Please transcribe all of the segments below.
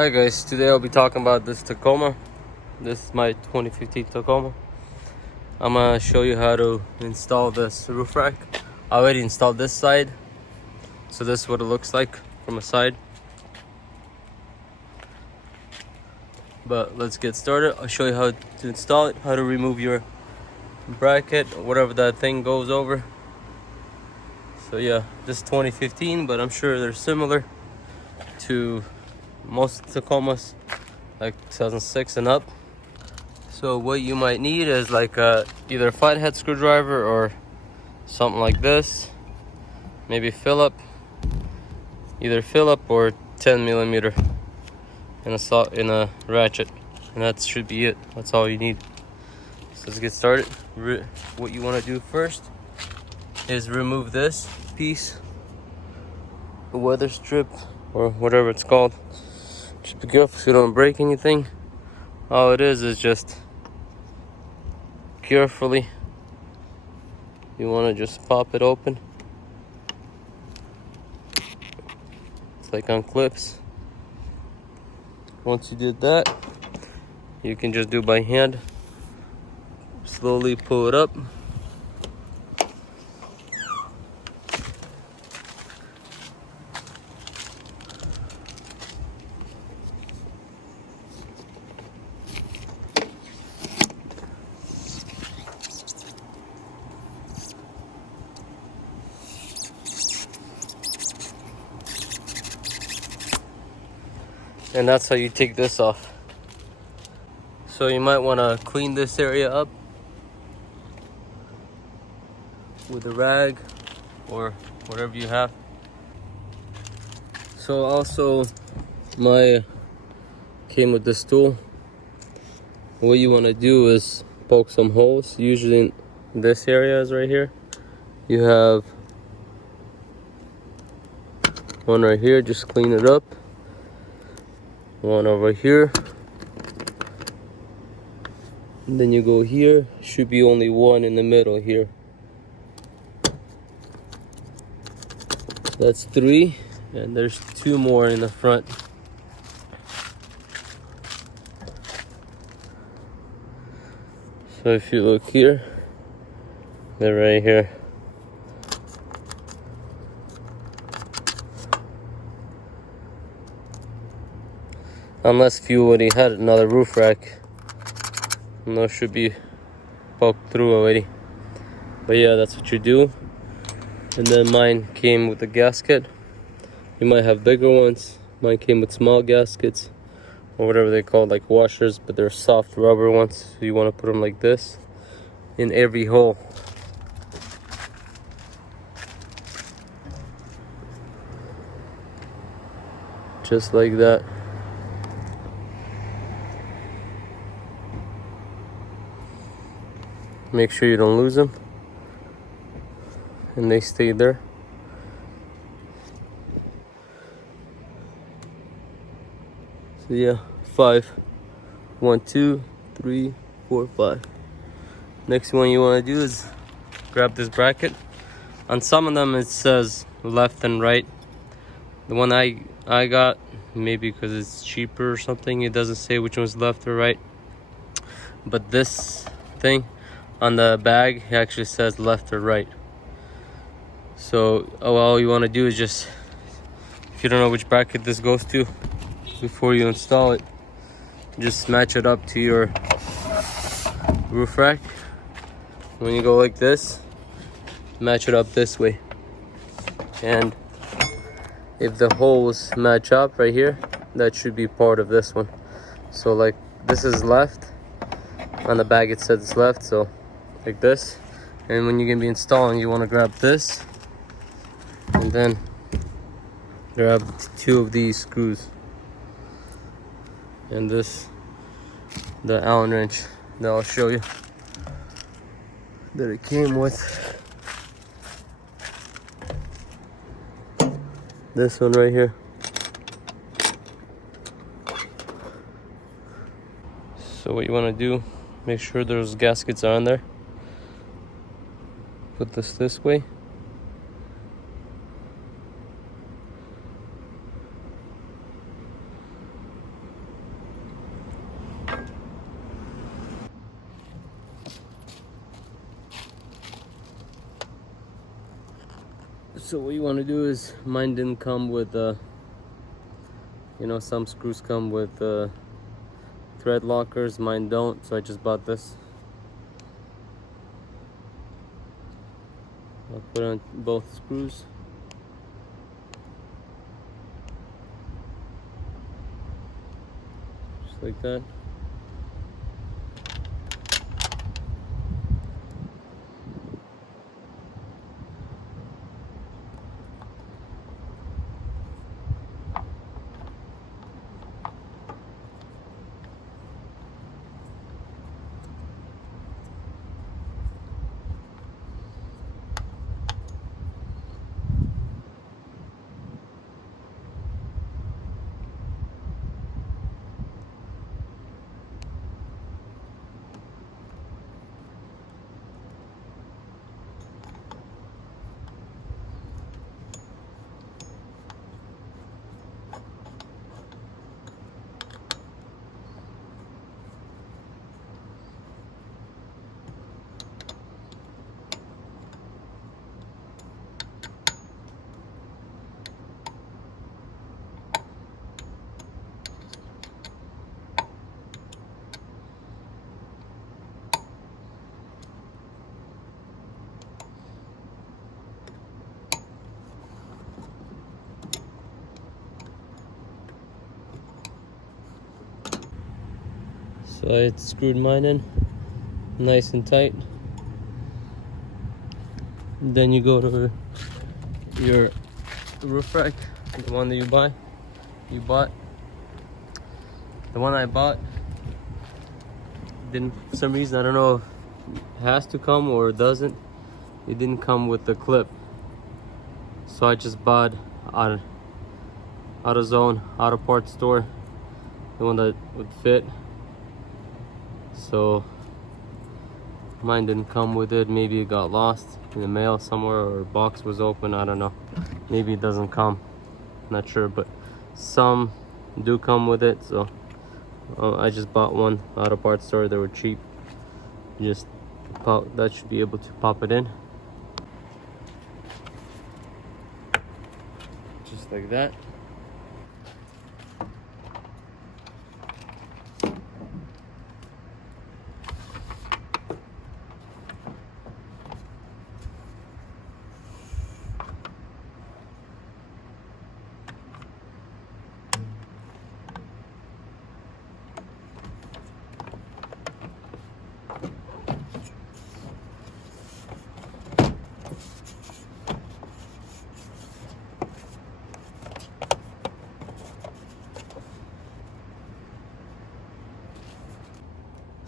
Hi guys, today I'll be talking about this Tacoma. This is my 2015 Tacoma. I'm gonna show you how to install this roof rack. I already installed this side, so this is what it looks like from the side. But let's get started. I'll show you how to install it, how to remove your bracket, or whatever that thing goes over. So yeah, this is 2015, but I'm sure they're similar to most Tacomas, like 2006 and up. So what you might need is like either a flathead screwdriver or something like this. Maybe either Phillip or 10 millimeter in a ratchet, and that should be it. That's all you need. So let's get started. What you want to do first is remove this piece, the weather strip or whatever it's called. Just be careful so you don't break anything. All it is just carefully, you want to just pop it open. It's like on clips. Once you did that, you can just do by hand. Slowly pull it up. And that's how you take this off. So you might want to clean this area up with a rag or whatever you have. So also my came with this tool. What you want to do is poke some holes. Usually in this area is right here. You have one right here, just clean it up. One over here, and then you go here. Should be only one in the middle here. That's 3, and there's 2 more in the front. So if you look here, they're right here. Unless if you already had another roof rack, and those should be poked through already. But yeah, that's what you do. And then mine came with a gasket. You might have bigger ones. Mine came with small gaskets, or whatever they call, like washers, but they're soft rubber ones. So you want to put them like this in every hole. Just like that. Make sure you don't lose them, and they stay there. So yeah, 5. 1, 2, 3, 4, 5. Next one you want to do is grab this bracket. On some of them it says left and right. The one I got, maybe because it's cheaper or something, it doesn't say which one's left or right. But this thing on the bag, it actually says left or right. So all you want to do is just, if you don't know which bracket this goes to, before you install it, just match it up to your roof rack. When you go like this, match it up this way. And if the holes match up right here, that should be part of this one. So like this is left, on the bag it says it's left, so like this. And when you're gonna be installing, you want to grab this and then grab 2 of these screws, and this, the Allen wrench that I'll show you that it came with. This one right here. So what you want to do, make sure those gaskets are on there. Put this way. So what you want to do is, mine didn't come with you know, some screws come with thread lockers, mine don't, so I just bought this. I'll put on both screws. Just like that. So I screwed mine in nice and tight. Then you go to your roof rack, the one that you bought. The one I bought didn't, for some reason, I don't know if it has to come or it doesn't. It didn't come with the clip. So I just bought AutoZone, auto parts store, the one that would fit. So mine didn't come with it. Maybe it got lost in the mail somewhere, or box was open, I don't know. Maybe it doesn't come, not sure, but some do come with it. So I just bought one auto parts store. They were cheap. Just pop, that should be able to pop it in just like that.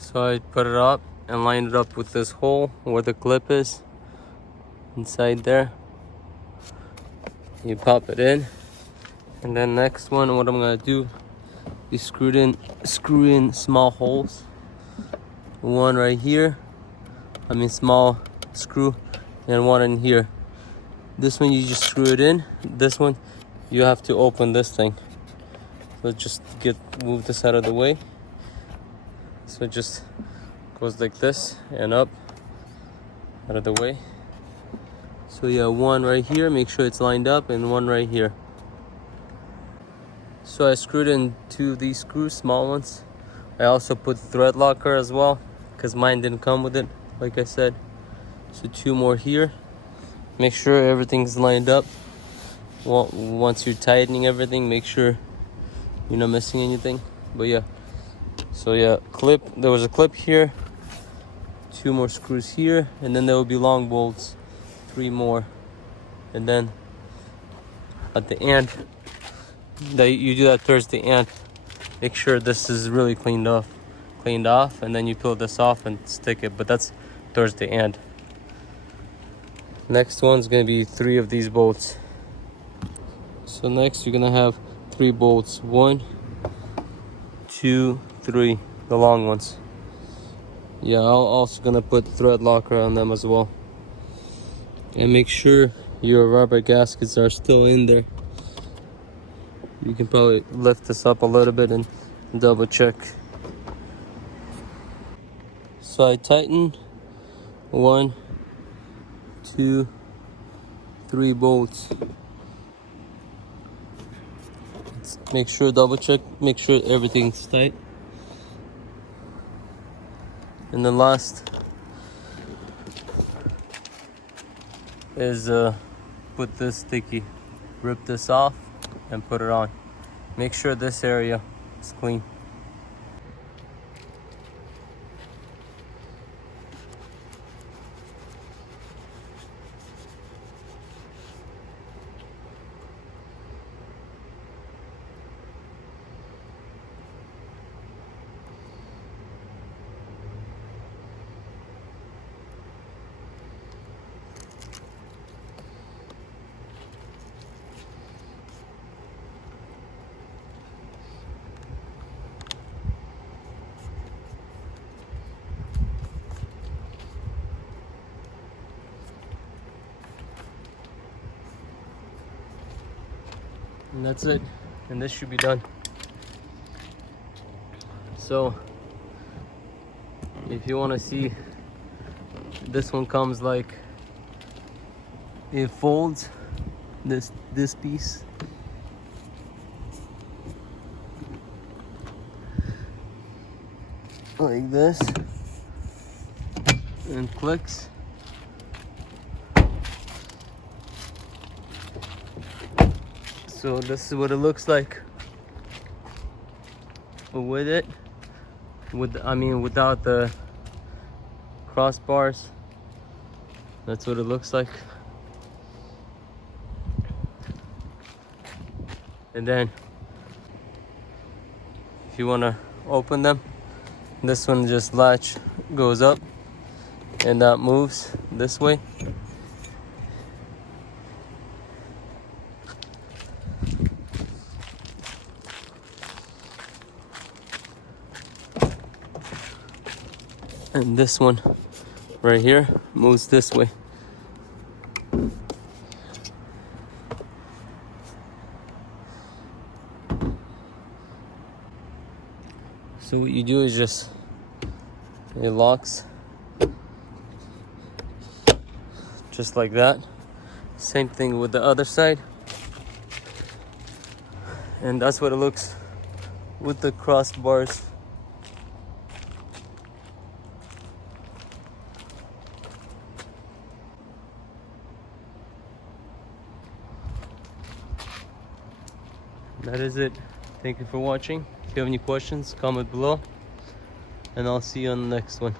So I put it up and lined it up with this hole where the clip is inside there. You pop it in, and then next one, what I'm gonna do is screw in small holes. One right here, small screw, and one in here. This one you just screw it in. This one you have to open this thing. So just move this out of the way. So it just goes like this and up, out of the way. So yeah, one right here, make sure it's lined up, and one right here. So I screwed in 2 of these screws, small ones. I also put thread locker as well, because mine didn't come with it, like I said. So 2 more here. Make sure everything's lined up. Well, once you're tightening everything, make sure you're not missing anything. But yeah. So yeah, clip, there was a clip here, 2 more screws here, and then there will be long bolts, 3 more. And then at the end, you do that towards the end. Make sure this is really cleaned off, and then you peel this off and stick it, but that's towards the end. Next one's gonna be 3 of these bolts. So next you're gonna have 3 bolts, 1, 2, 3, the long ones. Yeah, I'm also gonna put thread locker on them as well. And make sure your rubber gaskets are still in there. You can probably lift this up a little bit and double check. So I tighten 1, 2, 3 bolts. Make sure, double check, make sure everything's tight. And then last is put this sticky. Rip this off and put it on. Make sure this area is clean. And that's it, and this should be done. So if you want to see, this one comes like, it folds, this piece, like this, and clicks. So this is what it looks like with it, without the crossbars. That's what it looks like. And then if you want to open them, this one just latch goes up and that moves this way. And this one right here moves this way. So what you do is just, it locks just like that. Same thing with the other side. And that's what it looks with the crossbars. That is it. Thank you for watching. If you have any questions, comment below, and I'll see you on the next one.